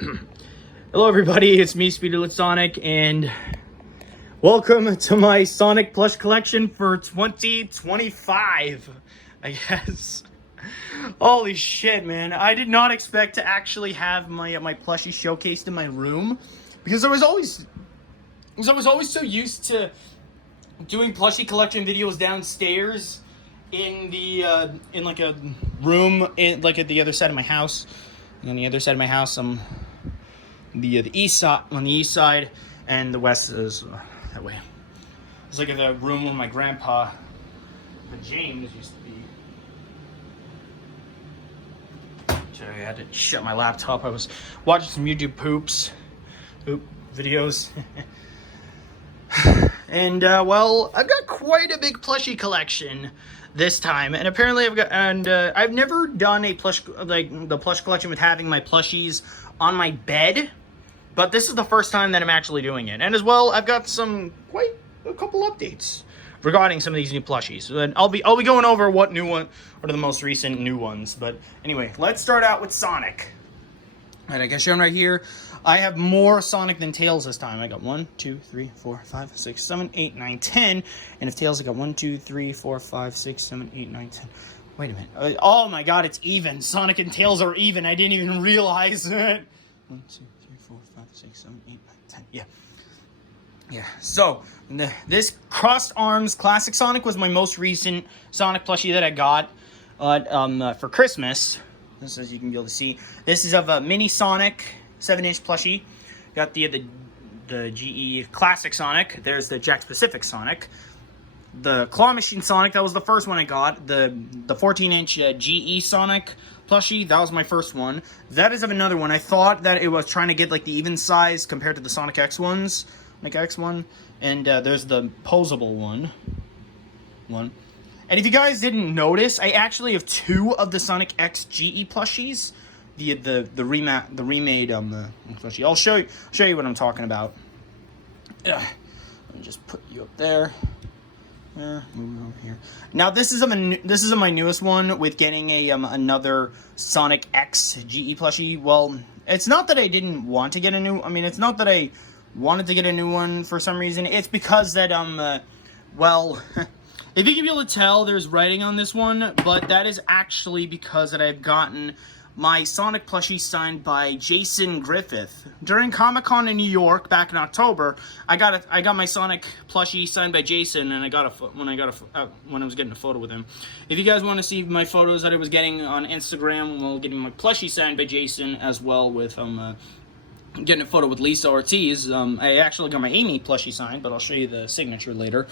Hello everybody, it's me, Speederlit Sonic, and welcome to my Sonic plush collection for 2025, I guess. Holy shit, man. I did not expect to actually have my plushie showcased in my room, because I was always so used to doing plushie collection videos downstairs in the in like a room like at the other side of my house. And on the other side of my house, the east side, on the east side, and the west is that way. It's like the room where my grandpa, James, used to be. So I had to shut my laptop. I was watching some YouTube videos. And well, I've got quite a big plushie collection this time, and apparently I've never done a plush, like the plush collection with having my plushies on my bed, but this is the first time that I'm actually doing it. And as well, I've got quite a couple updates regarding some of these new plushies. And I'll be going over what are the most recent new ones. But anyway, let's start out with Sonic. All right, I guess shown right here. I have more Sonic than Tails this time. I got 1, 2, 3, 4, 5, 6, 7, 8, 9, 10. And if Tails, I got 1, 2, 3, 4, 5, 6, 7, 8, 9, 10. Wait a minute. Oh my god, it's even. Sonic and Tails are even. I didn't even realize it. 1, 2, 3, 4, 5, 6, 7, 8, 9, 10. Yeah. Yeah. So, this Crossed Arms Classic Sonic was my most recent Sonic plushie that I got for Christmas. This, as you can be able to see, this is of a mini Sonic 7-inch plushie. Got the GE Classic Sonic. There's the Jakks Pacific Sonic. The Claw Machine Sonic, that was the first one I got. The 14-inch GE Sonic plushie, that was my first one. That is of another one. I thought that it was trying to get like the even size compared to the Sonic X ones, like X one. And there's the posable one. And if you guys didn't notice, I actually have 2 of the Sonic X GE plushies. The remade plushie. I'll show you what I'm talking about. Let me just put you up there. Moving over here. Now this is my newest one with getting another Sonic X GE plushie. Well, it's not that I didn't want to get a new. I mean, it's not that I wanted to get a new one for some reason. It's because that well. If you can be able to tell, there's writing on this one, but that is actually because that I've gotten my Sonic plushie signed by Jason Griffith. During Comic-Con in New York back in October, I got my Sonic plushie signed by Jason, and when I was getting a photo with him. If you guys want to see my photos that I was getting on Instagram while getting my plushie signed by Jason, as well with getting a photo with Lisa Ortiz, I actually got my Amy plushie signed, but I'll show you the signature later.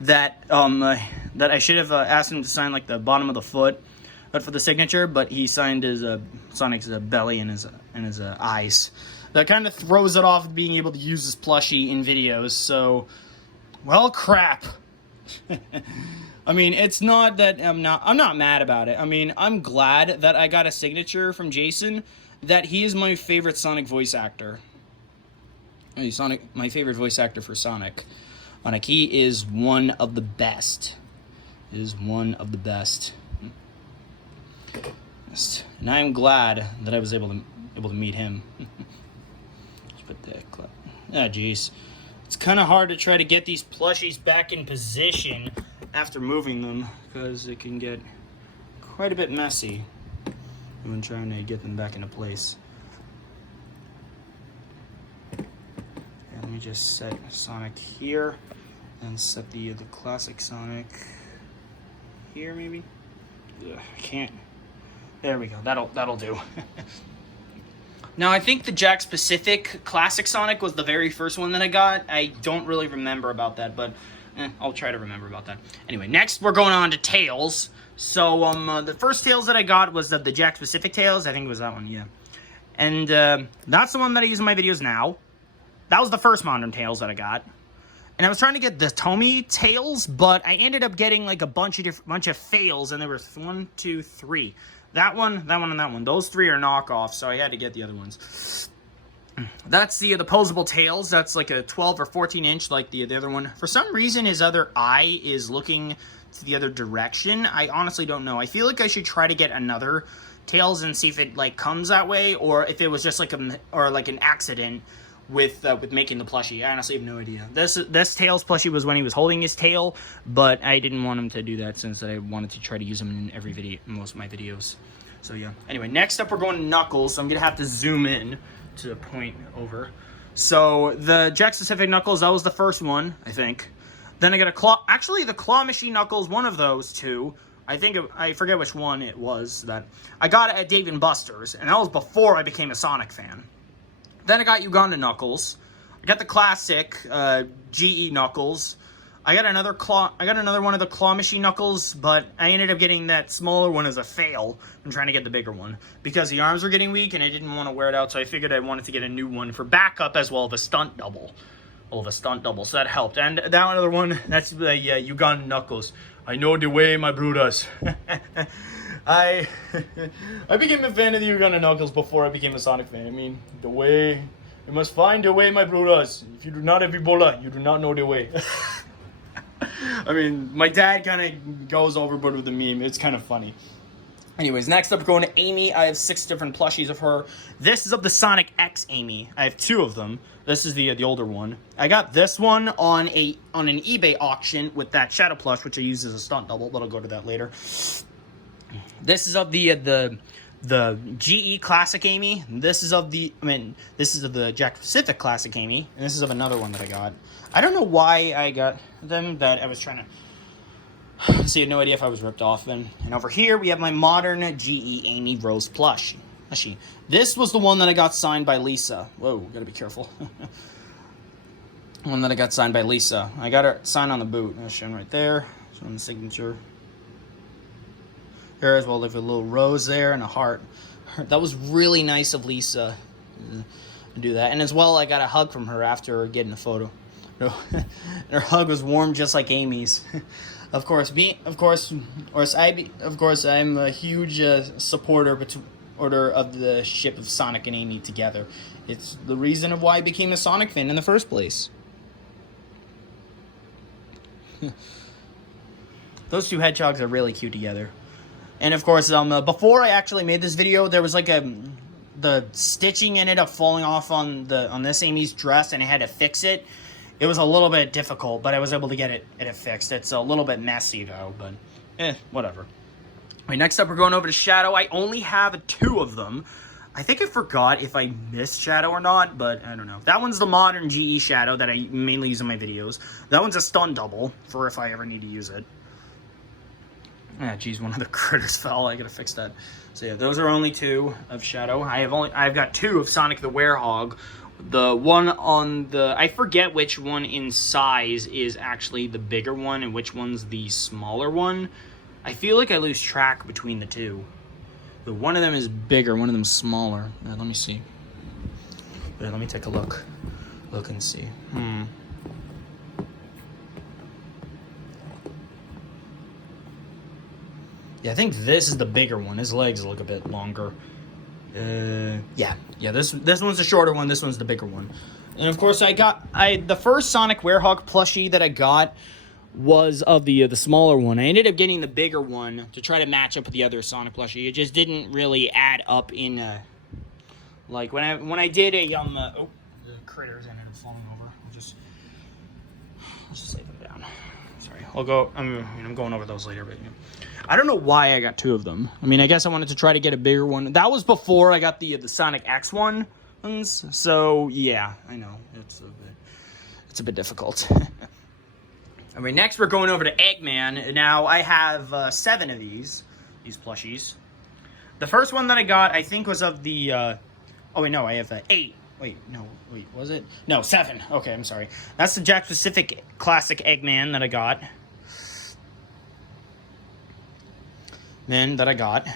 That I should have asked him to sign like the bottom of the foot for the signature, but he signed his Sonic's belly and his eyes. That kind of throws it off being able to use his plushie in videos. So, well, crap. I mean, it's not that I'm not mad about it. I mean, I'm glad that I got a signature from Jason. That he is my favorite Sonic voice actor. My favorite voice actor for Sonic. He is one of the best. And I'm glad that I was able to meet him. Just put that clip. Ah, jeez. It's kind of hard to try to get these plushies back in position after moving them, because it can get quite a bit messy when trying to get them back into place. Let me just set Sonic here, and set the classic Sonic here, maybe. Ugh, I can't. There we go. That'll do. Now I think the Jakks Pacific Classic Sonic was the very first one that I got. I don't really remember about that, but I'll try to remember about that. Anyway, next we're going on to Tails. So the first Tails that I got was the Jakks Pacific Tails. I think it was that one, yeah. And that's the one that I use in my videos now. That was the first modern Tails that I got. And I was trying to get the Tomy Tails, but I ended up getting like a bunch of fails, and there were 1, 2, 3. That one, and that one. Those 3 are knockoffs, so I had to get the other ones. That's the posable Tails. That's like a 12 or 14 inch like the other one. For some reason, his other eye is looking to the other direction. I honestly don't know. I feel like I should try to get another Tails and see if it like comes that way, or if it was just like an accident with making the plushie. I honestly have no idea. This Tails plushie was when he was holding his tail, but I didn't want him to do that since I wanted to try to use him in every video, most of my videos. So yeah. Anyway, next up we're going to Knuckles. So I'm gonna have to zoom in to the point over. So the Jakks Pacific Knuckles, that was the first one, I think. Then I got a Claw. Actually, the Claw Machine Knuckles, one of those two. I forget which one it was that I got it at Dave & Buster's, and that was before I became a Sonic fan. Then I got Uganda Knuckles. I got the classic GE Knuckles. I got another one of the Claw Machine Knuckles, but I ended up getting that smaller one as a fail. I'm trying to get the bigger one because the arms were getting weak and I didn't want to wear it out, so I figured I wanted to get a new one for backup as well as a stunt double. So that helped. And that other one, that's the Uganda Knuckles. I know the way, my brothers. I became a fan of the Uganda Knuckles before I became a Sonic fan. I mean, the way. You must find the way, my brothers. If you do not have Ebola, you do not know the way. I mean, my dad kind of goes overboard with the meme. It's kind of funny. Anyways, next up, we're going to Amy. I have 6 different plushies of her. This is of the Sonic X Amy. I have 2 of them. This is the older one. I got this one on an eBay auction with that Shadow plush, which I use as a stunt double, but I'll go to that later. This is of the GE Classic Amy. This is of the Jakks Pacific Classic Amy, and this is of another one that I got. I don't know why I got them. That I was trying to see. I had no idea if I was ripped off. And over here we have my modern GE Amy Rose plush. This was the one that I got signed by Lisa. Whoa, gotta be careful. One that I got signed by Lisa. I got her signed on the boot. That's shown right there. Showing the signature. Here as well, with a little rose there and a heart. That was really nice of Lisa to do that. And as well, I got a hug from her after getting a photo. Her hug was warm, just like Amy's. Of course, I'm a huge supporter of the ship of Sonic and Amy together. It's the reason of why I became a Sonic fan in the first place. Those 2 hedgehogs are really cute together. And of course, before I actually made this video, there was like the stitching ended up falling off on this Amy's dress, and I had to fix it. It was a little bit difficult, but I was able to get it fixed. It's a little bit messy though, but whatever. Right, next up, we're going over to Shadow. I only have 2 of them. I think I forgot if I missed Shadow or not, but I don't know. That one's the modern GE Shadow that I mainly use in my videos. That one's a stunt double for if I ever need to use it. Ah, geez, one of the critters fell. I gotta fix that. So yeah, those are only 2 of Shadow. I've got 2 of Sonic the Hedgehog. The one on the, I forget which one in size is actually the bigger one and which one's the smaller one. I feel like I lose track between the 2. But one of them is bigger, one of them is smaller. Let me see. Let me take a look. Look and see. Yeah, I think this is the bigger one. His legs look a bit longer. Yeah. This one's the shorter one. This one's the bigger one. And of course, the first Sonic Hedgehog plushie that I got was of the smaller one. I ended up getting the bigger one to try to match up with the other Sonic plushie. It just didn't really add up in like when I did a oh, the critters ended up falling over. Let's just lay them down. Sorry, I'm going over those later, but yeah. I don't know why I got 2 of them. I mean, I guess I wanted to try to get a bigger one. That was before I got the Sonic X ones. So yeah, I know it's a bit difficult. I mean, next we're going over to Eggman. Now I have 7 of these plushies. The first one that I got, I think, was of the. Oh wait, no, I have 8. Wait, was it? No, 7. Okay, I'm sorry. That's the Jakks Pacific Classic Eggman that I got. Then that I got.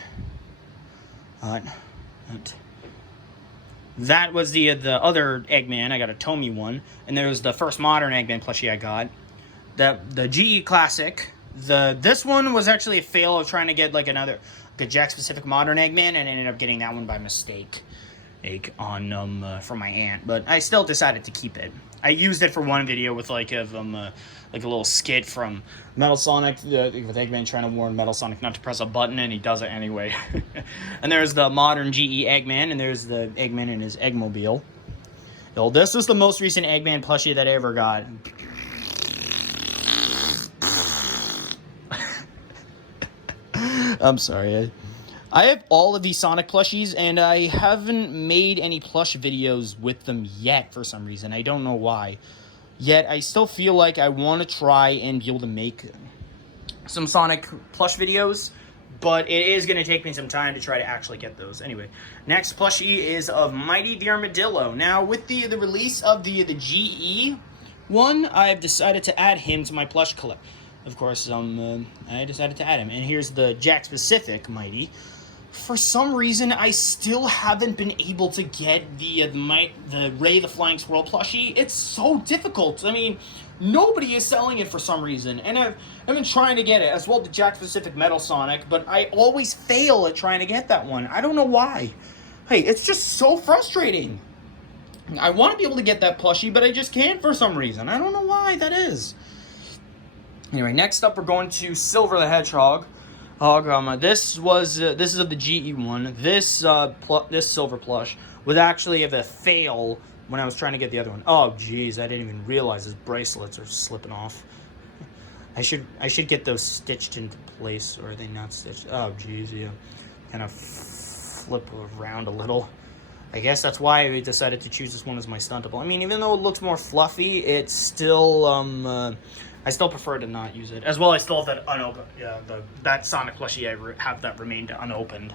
That was the other Eggman. I got a Tomy one, and there was the first modern Eggman plushie I got. The GE Classic. This one was actually a fail of trying to get like a Jakks Pacific modern Eggman, and I ended up getting that one by mistake. egg on from my aunt, but I still decided to keep it. I used it for one video with like a little skit from Metal Sonic with Eggman trying to warn Metal Sonic not to press a button, and he does it anyway. And there's the modern GE Eggman, and there's the Eggman in his Eggmobile. Yo, this is the most recent Eggman plushie that I ever got. I'm sorry. I have all of these Sonic plushies, and I haven't made any plush videos with them yet for some reason. I don't know why. Yet, I still feel like I want to try and be able to make some Sonic plush videos, but it is going to take me some time to try to actually get those. Anyway, next plushie is of Mighty the Armadillo. Now, with the release of the GE one, I have decided to add him to my plush collection. Of course, I decided to add him. And here's the Jakks Pacific Mighty. For some reason, I still haven't been able to get the Ray the Flying Squirrel plushie. It's so difficult. I mean, nobody is selling it for some reason. And I've been trying to get it, as well as the Jakks Pacific Metal Sonic, but I always fail at trying to get that one. I don't know why. Hey, it's just so frustrating. I want to be able to get that plushie, but I just can't for some reason. I don't know why that is. Anyway, next up we're going to Silver the Hedgehog. This is of the GE one. This silver plush was actually of a fail when I was trying to get the other one. Oh jeez, I didn't even realize his bracelets are slipping off. I should get those stitched into place, or are they not stitched? Oh jeez, yeah. Kind of flip around a little. I guess that's why I decided to choose this one as my stuntable. I mean, even though it looks more fluffy, it's still I still prefer to not use it. As well, I still have that unopened. Yeah, that Sonic plushie I have that remained unopened.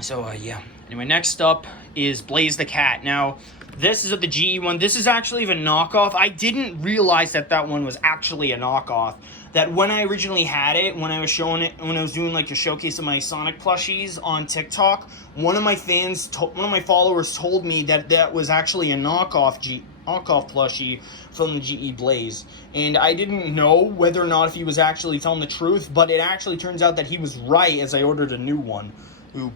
So yeah. Anyway, next up is Blaze the Cat. Now, this is of the GE one. This is actually a knockoff. I didn't realize that one was actually a knockoff. That when I originally had it, when I was showing it, when I was doing like a showcase of my Sonic plushies on TikTok, one of my followers told me that was actually a knockoff plushie from the GE Blaze, and I didn't know whether or not if he was actually telling the truth, but it actually turns out that he was right, as I ordered a new one,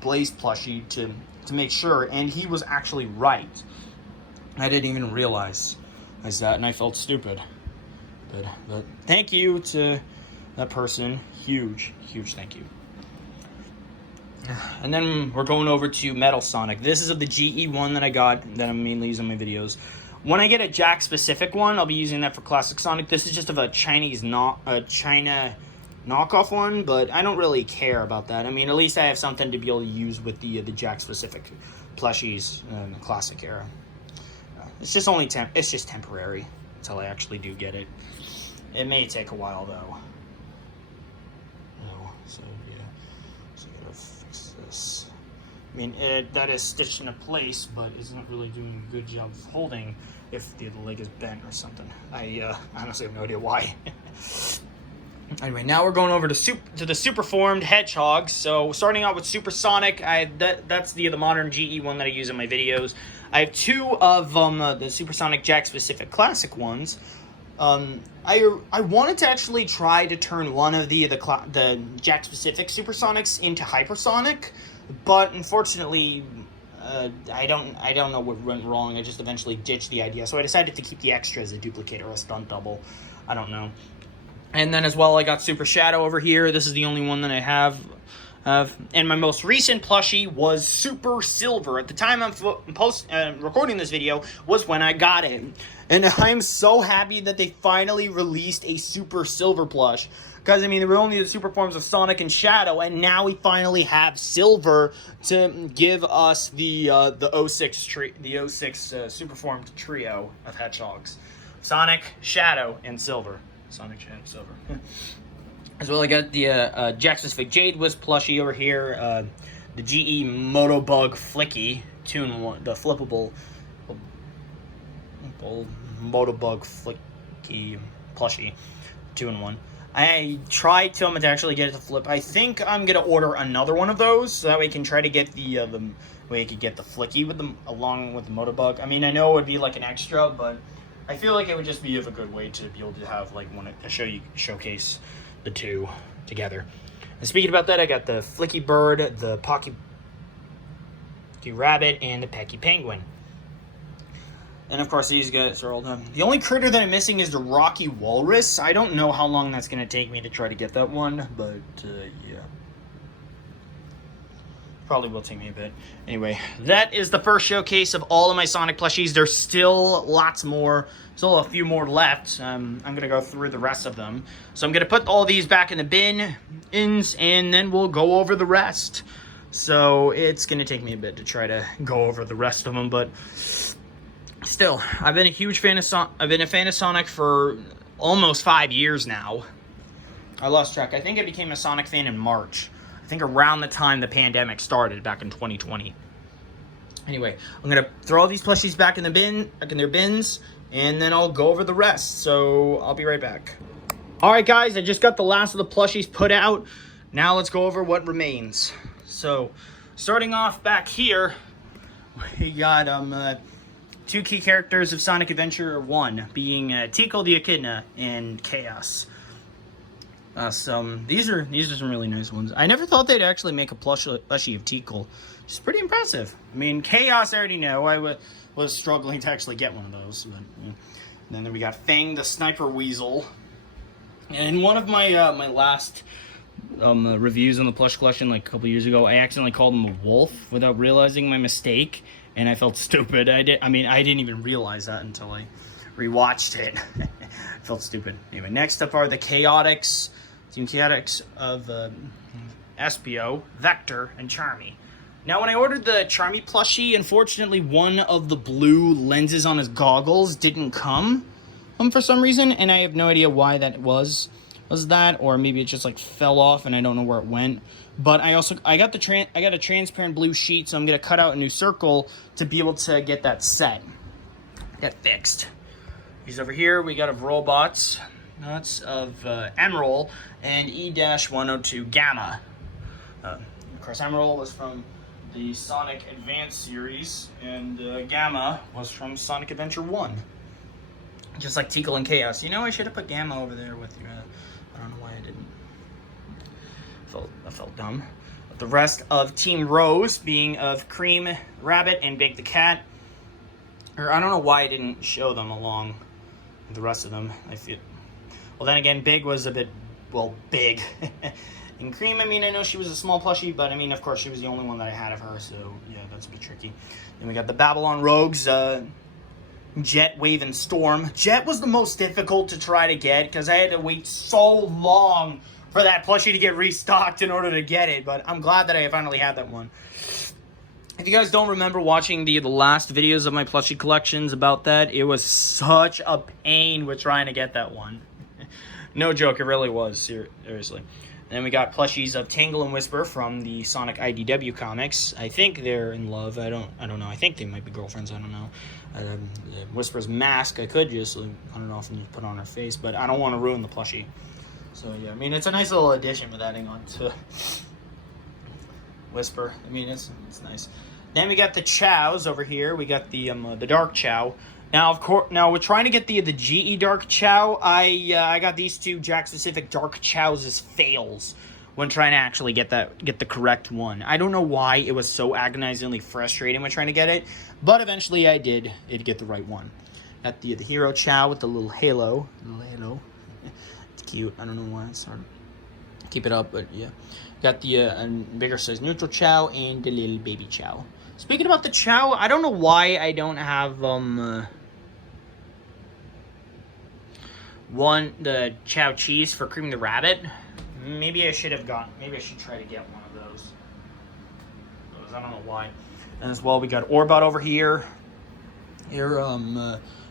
Blaze plushie to make sure, and he was actually right. I didn't even realize that, and I felt stupid. But thank you to that person. Huge thank you. And then we're going over to Metal Sonic. This is of the GE one that I got, that I'm mainly using in my videos. When I get a Jakks Pacific one, I'll be using that for Classic Sonic. This is just of a China knockoff one, but I don't really care about that. I mean, at least I have something to be able to use with the Jakks Pacific plushies in the Classic era. It's just it's just temporary until I actually do get it. It may take a while though. So yeah, so I gotta fix this. I mean, that is stitched into place, but isn't really doing a good job of holding if the leg is bent or something. I honestly have no idea why. Anyway, now we're going over to the Superformed Hedgehog. So starting out with Supersonic, that's the modern GE one that I use in my videos. I have two of the Supersonic Jakks Pacific Classic ones. I wanted to actually try to turn one of the Jakks Pacific Supersonics into Hypersonic, but unfortunately, I don't know what went wrong. I just eventually ditched the idea, so I decided to keep the extra as a duplicate or a stunt double. I don't know. And then as well, I got Super Shadow over here. This is the only one that I have. And my most recent plushie was Super Silver. At the time I'm recording this video was when I got it. And I'm so happy that they finally released a Super Silver plush. Because, I mean, there were only the super forms of Sonic and Shadow, and now we finally have Silver to give us the 06 Superformed trio of Hedgehogs. Sonic, Shadow, and Silver. Sonic, Shadow, Silver. As well, I got the Jakks Pacific Jade Wisp plushie over here. The GE Motobug Flicky 2-in-1, the flippable Motobug Flicky plushie 2-in-1. I tried to actually get it to flip. I think I'm gonna order another one of those so that way I can try to get the way I could get the Flicky with them along with the Motobug. I mean, I know it would be like an extra, but I feel like it would just be of a good way to be able to have like one to showcase the two together. And speaking about that, I got the Flicky Bird, the Pocky Pecky Rabbit, and the Pecky Penguin. And of course, these guys are all done. The only critter that I'm missing is the Rocky Walrus. I don't know how long that's going to take me to try to get that one, but yeah. Probably will take me a bit. Anyway, that is the first showcase of all of my Sonic plushies. There's still lots more. Still a few more left. I'm going to go through the rest of them. So I'm going to put all these back in the bins, and then we'll go over the rest. So it's going to take me a bit to try to go over the rest of them, but still, I've been a huge fan of I've been a fan of Sonic for almost 5 years now. I lost track. I think I became a Sonic fan in March. I think around the time the pandemic started back in 2020. Anyway, I'm gonna throw all these plushies back in their bins, and then I'll go over the rest. So I'll be right back. All right, guys, I just got the last of the plushies put out. Now let's go over what remains. So, starting off back here, we got two key characters of Sonic Adventure 1, being Tickle the Echidna and Chaos. These are some really nice ones. I never thought they'd actually make a plushie of Tickle. It's pretty impressive. I mean, Chaos I already know. I was struggling to actually get one of those. But, yeah. And then we got Fang the Sniper Weasel. And one of my my last reviews on the plush collection, like a couple years ago, I accidentally called him a wolf without realizing my mistake, and I felt stupid. I didn't even realize that until I rewatched it. I felt stupid. Anyway, next up are the Chaotix. Team Chaotix of Espio, Vector, and Charmy. Now, when I ordered the Charmy plushie, unfortunately, one of the blue lenses on his goggles didn't come for some reason, and I have no idea why that was. Was that, or maybe it just like fell off and I don't know where it went. But I got a transparent blue sheet, so I'm gonna cut out a new circle to be able to get that set, get fixed. These over here, we got of robots. That's of Emerald and E-102 Gamma. Of course, Emerald was from the Sonic Advance series, and Gamma was from Sonic Adventure 1. Just like Tickle and Chaos. You know, I should have put Gamma over there with you. I don't know why I didn't. I felt dumb. But the rest of Team Rose being of Cream Rabbit and Big the Cat. Or I don't know why I didn't show them along with the rest of them. I feel. Well, then again, Big was a bit, well, big. And Cream, I mean, I know she was a small plushie, but I mean, of course, she was the only one that I had of her, so yeah, that's a bit tricky. Then we got the Babylon Rogues, Jet, Wave, and Storm. Jet was the most difficult to try to get because I had to wait so long for that plushie to get restocked in order to get it, but I'm glad that I finally had that one. If you guys don't remember watching the last videos of my plushie collections about that, it was such a pain with trying to get that one. No joke, it really was, seriously. Then we got plushies of Tangle and Whisper from the Sonic IDW comics. I think they're in love. I don't know. I think they might be girlfriends. I don't know. Whisper's mask, I could just put it off and put on her face, but I don't want to ruin the plushie. So yeah, I mean, it's a nice little addition with adding on to Whisper. I mean, it's nice. Then we got the Chows over here. We got the Dark Chow. Now, of course, we're trying to get the GE Dark Chow. I got these two Jack-specific Dark Chows as fails when trying to actually get the correct one. I don't know why it was so agonizingly frustrating when trying to get it, but eventually I did get the right one. Got the Hero Chow with the little halo. It's cute. I don't know why it's hard to keep it up, but yeah. Got the bigger size Neutral Chow and the little baby Chow. Speaking about the Chow, I don't know why I don't have the Chow cheese for Cream the Rabbit. Maybe I should try to get one of those. I don't know why. And as well, we got Orbot over here.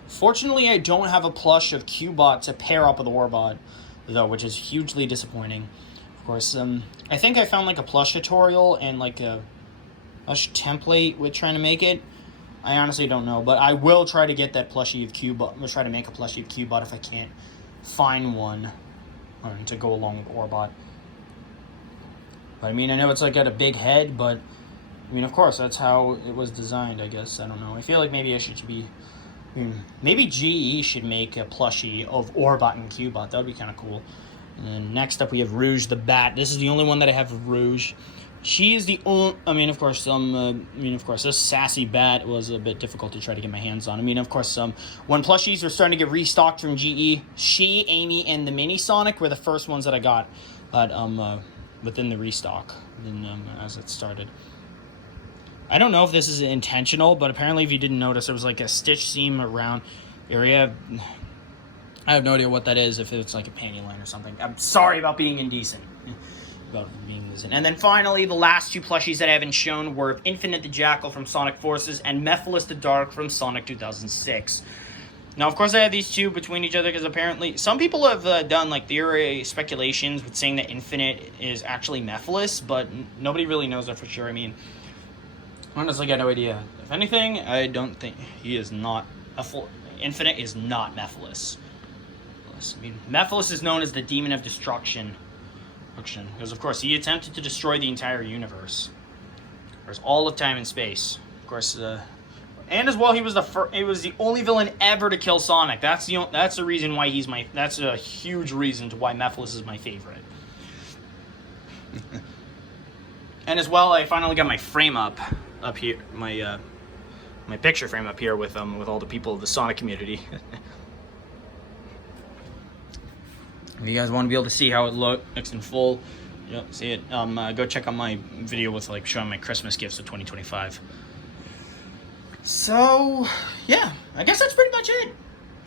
Fortunately, I don't have a plush of Cubot to pair up with Orbot, though, which is hugely disappointing. Of course, I think I found like a plush tutorial and like a plush template with trying to make it. I honestly don't know, but I will try to get that plushie of Cubot. We'll try to make a plushie of Cubot if I can't find one to go along with Orbot. But I mean, I know it's like got a big head, but I mean, of course, that's how it was designed, I guess. I don't know. I feel like maybe maybe GE should make a plushie of Orbot and Cubot. That would be kind of cool. And then next up, we have Rouge the Bat. This is the only one that I have of Rouge. She is the only. I mean, of course, this sassy bat was a bit difficult to try to get my hands on. I mean, of course, when plushies were starting to get restocked from GE, she, Amy, and the Mini Sonic were the first ones that I got, within the restock, as it started. I don't know if this is intentional, but apparently, if you didn't notice, there was like a stitch seam around area. I have no idea what that is. If it's like a panty line or something. I'm sorry about being indecent. And then finally, the last two plushies that I haven't shown were Infinite the Jackal from Sonic Forces and Mephiles the Dark from Sonic 2006. Now, of course, I have these two between each other because apparently some people have done like theory speculations with saying that Infinite is actually Mephiles, but nobody really knows that for sure. I mean, honestly, I got no idea. If anything, I don't think he is not Infinite is not Mephiles. I mean, Mephiles is known as the Demon of Destruction. Because, of course, he attempted to destroy the entire universe. There's all of time and space. Of course, and as well, he was the only villain ever to kill Sonic. That's the reason why that's a huge reason to why Mephiles is my favorite. And as well, I finally got my frame up here, my picture frame up here with all the people of the Sonic community. If you guys want to be able to see how it looks in full, see it, go check out my video with like showing my Christmas gifts of 2025. So, yeah, I guess that's pretty much it.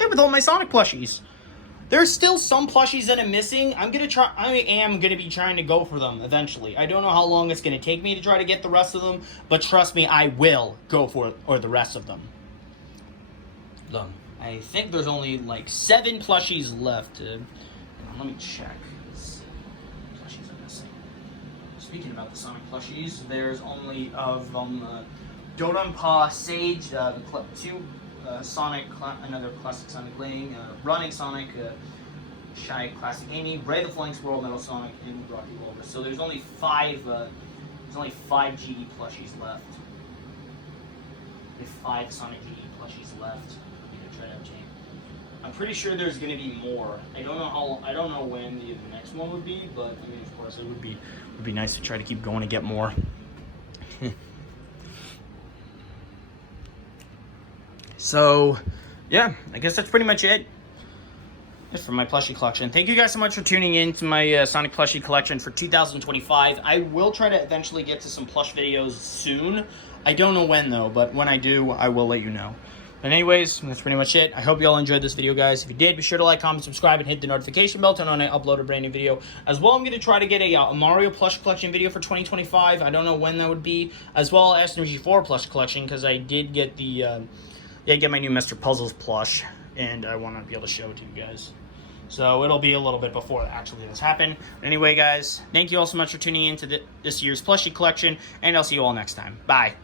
Yeah, with all my Sonic plushies. There's still some plushies that I'm missing. I am gonna be trying to go for them eventually. I don't know how long it's gonna take me to try to get the rest of them, but trust me, I will go for the rest of them. I think there's only like 7 plushies left. Let me check. Plushies are missing. Speaking about the Sonic plushies, there's only of Dodonpaw Sage, 2 Sonic, another classic Sonic Link, Running Sonic, Shy Classic Amy, Ray the Flying Squirrel, Metal Sonic, and Rocky Walrus. So there's only 5. There's only 5 GE plushies left. There's 5 Sonic GE plushies left. I'm gonna try to obtain. I'm pretty sure there's going to be more. I don't know when the next one would be, but I mean, of course, it would be nice to try to keep going and get more. So, yeah, I guess that's pretty much it. Just for my plushie collection. Thank you guys so much for tuning in to my Sonic plushie collection for 2025. I will try to eventually get to some plush videos soon. I don't know when though, but when I do, I will let you know. But anyways, that's pretty much it. I hope you all enjoyed this video, guys. If you did, be sure to like, comment, subscribe, and hit the notification bell to know when I upload a brand new video. As well, I'm going to try to get a Mario plush collection video for 2025. I don't know when that would be. As well as SMG4 plush collection, because I did get get my new Mr. Puzzles plush, and I want to be able to show it to you guys. So it'll be a little bit before that actually does happen. Anyway, guys, thank you all so much for tuning in to this year's plushie collection, and I'll see you all next time. Bye.